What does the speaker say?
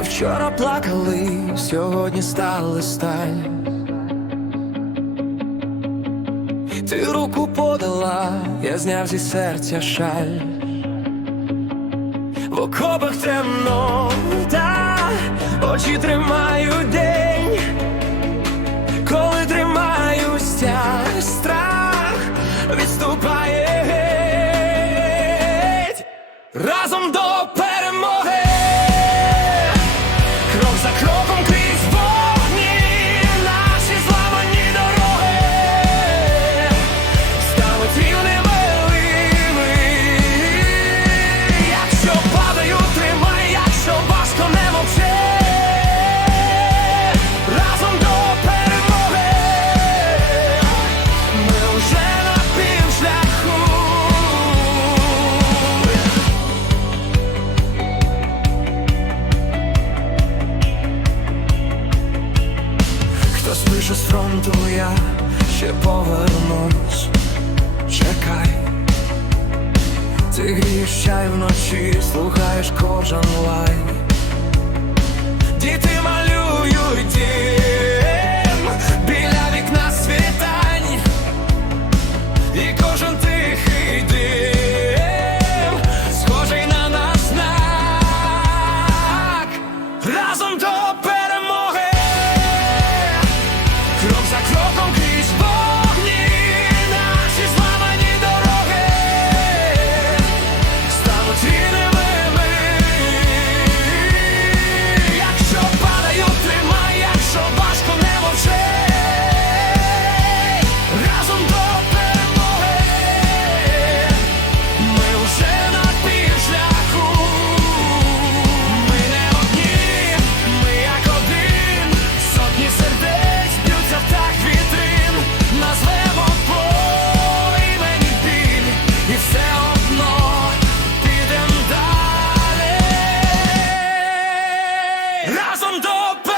вчора плакали, сьогодні стали сталь. Ти руку подала, я зняв зі серця шаль. В окопах темно, та очі тримають день, Хтось спише з фронту, я ще повернусь. Чекай, ти грієш чай вночі, слухаєш кожен лай. Діти open.